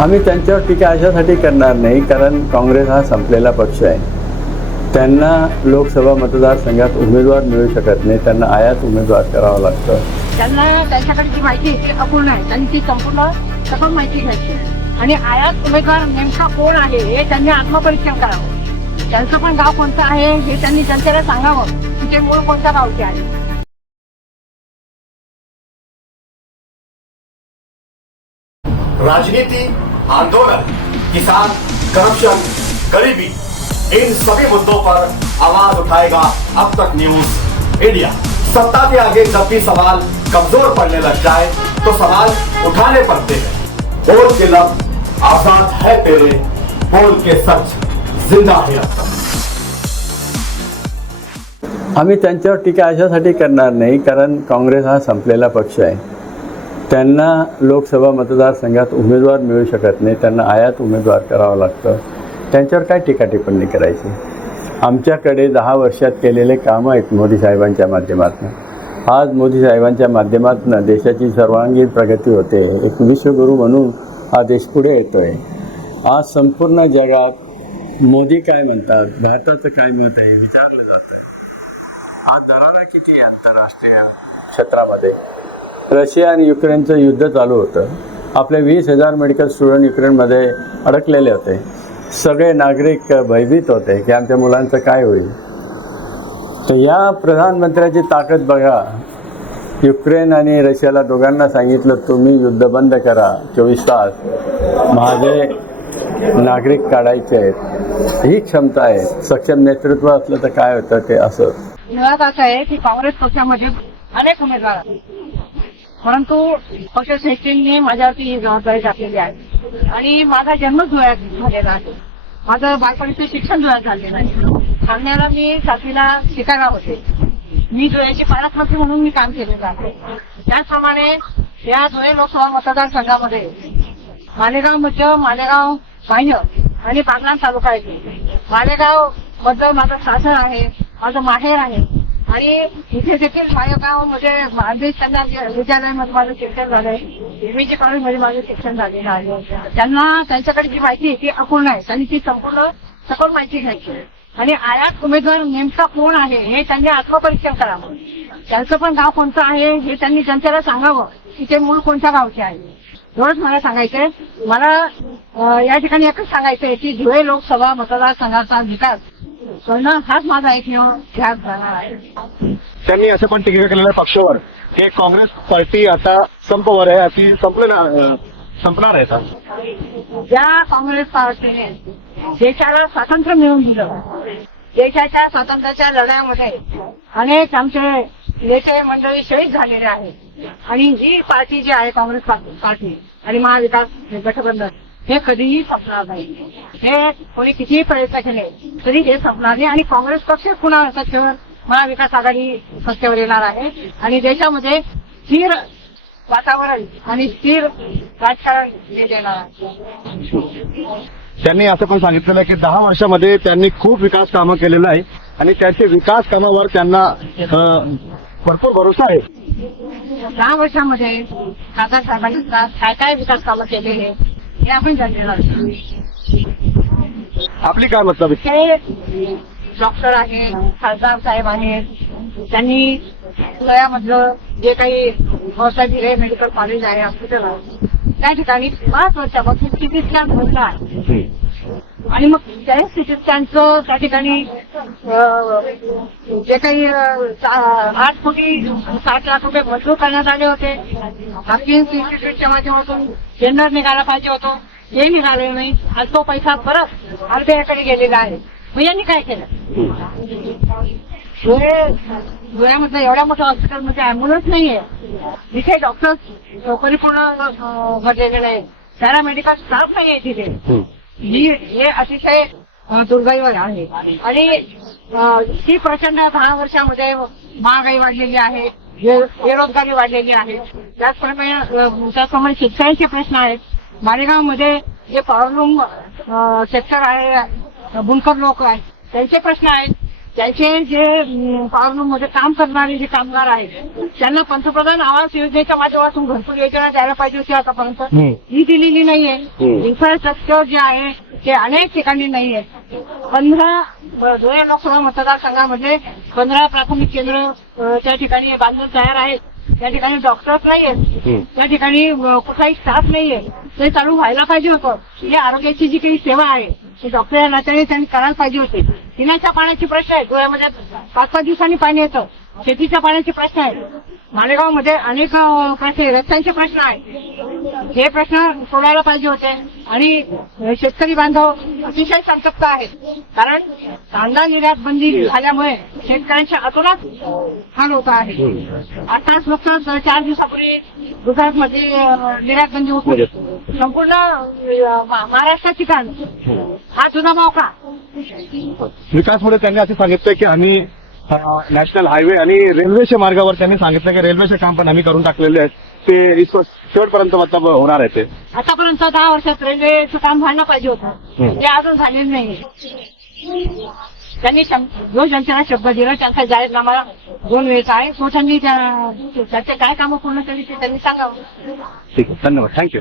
आम्ही त्यांच्यावर टीका अशासाठी करणार नाही कारण काँग्रेस हा संपलेला पक्ष आहे. त्यांना लोकसभा मतदारसंघात उमेदवार मिळू शकत नाही त्यांना आयात उमेदवार करावा लागतं. त्यांना त्यांच्याकडे जी माहिती आहे ती अपूर्ण आहे. त्यांनी ती संपूर्ण सगळं माहिती घ्यायची आणि आयात उमेदवार नेमका कोण आहे हे त्यांनी आत्मपरीक्षण करावं. त्यांचं पण गाव कोणतं आहे हे त्यांनी जनतेला सांगावं की ते मूळ कोणत्या गावचे आहे राजनीति आंदोलन किसान करप्शन गरीबी इन सभी मुद्दों पर आवाज उठाएगा अब तक न्यूज इंडिया। सत्ता के आगे जब भी सवाल कमजोर पड़ने लग जाए तो सवाल उठाने पड़ते हैं। बोल के लब आजाद है तेरे बोल के सच जिंदा है अब तक। आम्ही त्यांच्यावर टीका अशासाठी करणार नाही कारण काँग्रेस हा संपलेला पक्ष आहे. त्यांना लोकसभा मतदारसंघात उमेदवार मिळू शकत नाही. त्यांना आयात उमेदवार करावं लागतं. त्यांच्यावर काय टीका टिप्पणी करायची? आमच्याकडे दहा वर्षात केलेले कामं आहेत मोदी साहेबांच्या माध्यमातून. आज मोदी साहेबांच्या माध्यमातून देशाची सर्वांगीण प्रगती होते. एक विश्वगुरू म्हणून हा देश पुढे येतो आहे आज संपूर्ण जगात मोदी काय म्हणतात? भारताचं काय मत आहे? विचारलं जातं आज दराला किती आहे आंतरराष्ट्रीय क्षेत्रामध्ये? रशिया आणि युक्रेनचं युद्ध चालू होतं. आपले वीस हजार मेडिकल स्टुडंट युक्रेनमध्ये अडकलेले होते. सगळे नागरिक भयभीत होते की आमच्या मुलांचं काय होईल. तर या प्रधानमंत्र्याची ताकद बघा. युक्रेन आणि रशियाला दोघांना सांगितलं तुम्ही युद्ध बंद करा. चोवीस तास माझे नागरिक काढायचे आहेत. ही क्षमता आहे. सक्षम नेतृत्व असलं तर काय होतं ते असं. मुळात असं आहे की काँग्रेस पक्षामध्ये अनेक उमेदवार परंतु पक्ष श्रेष्ठींनी माझ्यावरती ही जबाबदारी टाकलेली आहे. आणि माझा जन्म धुळ्यात झालेला आहे. माझं बालपणीचं शिक्षण धुळ्यात झालेलं आहे. सांगण्याला मी सातवीला शिकायला होते. मी धुळ्याची पालकमंत्री म्हणून मी काम केलेलं आहे. त्याचप्रमाणे या धुळे लोकसभा मतदारसंघामध्ये मालेगाव मध्य मालेगाव बाह्य आणि बागलाण तालुका येते. मालेगावबद्दल माझं सासर आहे माझं माहेर आहे. आणि इथे देखील मालेगाव म्हणजे आदेश त्यांना विद्यालयामध्ये माझं शिक्षण झालंय. एमएचे कॉलेजमध्ये माझं शिक्षण झालेलं आहे. त्यांना त्यांच्याकडे जी माहिती आहे ती अपूर्ण आहे. त्यांनी ती संपूर्ण सखोल माहिती घ्यायची आणि आयात उमेदवार नेमका कोण आहे हे त्यांनी आत्मपरीक्षण करावं. त्यांचं पण गाव कोणतं आहे हे त्यांनी जनतेला सांगावं की ते मूळ कोणत्या गावचे आहे. एवढंच मला सांगायचंय मला या ठिकाणी एकच सांगायचंय की धुळे लोकसभा मतदारसंघाचा विकास करणं हाच माझा आहे त्यांनी असं पण टीका केलेलं आहे पक्षावर की काँग्रेस पार्टी आता संपवर आहे ती संपलेला संपणार आहे आता. ज्या काँग्रेस पार्टीने देशाला स्वातंत्र्य मिळवून दिलं देशाच्या स्वातंत्र्याच्या लढ्यामध्ये अनेक आमचे नेते मंडळी शहीद झालेले आहेत. आणि ही पार्टी जी आहे काँग्रेस पार्टी आणि महाविकास गठबंधन हे कधीही संपणार नाही. हे कोणी कितीही प्रयत्न केले तरी हे संपणार नाही. आणि काँग्रेस पक्ष पुन्हा सत्तेवर महाविकास आघाडी सत्तेवर येणार आहे. आणि देशामध्ये स्थिर वातावरण आणि स्थिर राजकारण हे त्यांनी असं पण सांगितलेलं आहे की दहा वर्षामध्ये त्यांनी खूप विकास कामं केलेलं आहे आणि त्यांच्या विकास कामावर त्यांना भरपूर भरोसा आहे. दहा वर्षामध्ये खासदार साहेबांनी काय काय विकास कामं केलेले? हे आपण जनतेला आपली काय मतलब आहे? हे डॉक्टर आहेत खासदार साहेब आहेत त्यांनी पुण्यामधलं जे काही भाऊसाहेब हिरे मेडिकल कॉलेज आहे हॉस्पिटल आहे त्या ठिकाणी पाच वर्षापासून सिटी स्कॅन होत आहे आणि मग त्या सिटी स्कॅनचं त्या ठिकाणी जे काही आठ कोटी साठ लाख रुपये मंजूर करण्यात आले होते. हाफकिन्स इन्स्टिट्यूटच्या माध्यमातून टेंडर निघायला पाहिजे होतं. हे निघाले नाही. आणि तो पैसा परत आरबीआयकडे गेलेला आहे. मग यांनी काय केलं? धुळे धुळ्यामधलं एवढ्या मोठ्या हॉस्पिटलमध्ये अँब्युलन्स नाहीये. तिथे डॉक्टर्स परिपूर्ण भरलेले नाही. पॅरामेडिकल स्टाफ नाही आहे तिथे. ही हे अतिशय दुर्दैव आहे. आणि ही प्रचंड दहा वर्षामध्ये महागाई वाढलेली आहे बेरोजगारी वाढलेली आहे. त्याचप्रमाणे त्याचप्रमाणे शिक्षणाचे प्रश्न आहेत. मालेगावमध्ये जे पॉवरलूम सेक्टर आहे बुनकर लोक आहेत त्यांचे प्रश्न आहेत. त्याचे जे पॉवरलूममध्ये काम करणारे जे कामगार आहेत त्यांना पंतप्रधान आवास योजनेच्या माध्यमातून घरकुल योजना द्यायला पाहिजे होती आतापर्यंत. ही दिलेली नाहीये. इन्फ्रास्ट्रक्चर जे आहे ते अनेक ठिकाणी नाहीये. पंधरा धुळे लोकसभा मतदारसंघामध्ये पंधरा प्राथमिक केंद्र त्या ठिकाणी बांधून तयार आहेत. त्या ठिकाणी डॉक्टर्स नाहीयेत हम्म. त्या ठिकाणी कुठलाही स्टाफ नाहीये. ते चालू व्हायला पाहिजे होतं. ही आरोग्याची जी काही सेवा आहे ती डॉक्टर या नात्याने त्यांनी करायला पाहिजे होती. पिण्याच्या पाण्याची प्रश्न आहे डोळ्यामध्ये पाच पाच दिवसांनी पाणी येतं. शेतीच्या पाण्याचे प्रश्न आहेत. मालेगावमध्ये अनेक प्रश्न आहे रस्त्यांचे प्रश्न आहेत. हे प्रश्न सोडायला पाहिजे होते. आणि शेतकरी बांधव अतिशय संतप्त आहेत. कारण कांदा निर्यात बंदी झाल्यामुळे शेतकऱ्यांच्या अतोनात हाल होत आहे. आताच फक्त चार दिवसापूर्वी गुजरातमध्ये निर्यात बंदी होती. संपूर्ण अ, मा- महाराष्ट्राची कान हा जुना भाव का? विकासमुळे त्यांनी असं सांगितलं की आम्ही नॅशनल हायवे आणि रेल्वेच्या मार्गावर त्यांनी सांगितलं की रेल्वेचे काम पण आम्ही करून टाकलेले आहेत. ते शेवटपर्यंत मतलब होणार आहे ते. आतापर्यंत दहा वर्षात रेल्वेचं काम व्हायला पाहिजे होतं. ते अजून झालेलं नाही. त्यांनी जो जनतेला शब्द दिला त्यांचा जाहीरनामा दोन वेळचा आहे. तो त्यांनी त्या- त्याचे काय कामं पूर्ण केली ते त्यांनी सांगावं. ठीक आहे धन्यवाद थँक्यू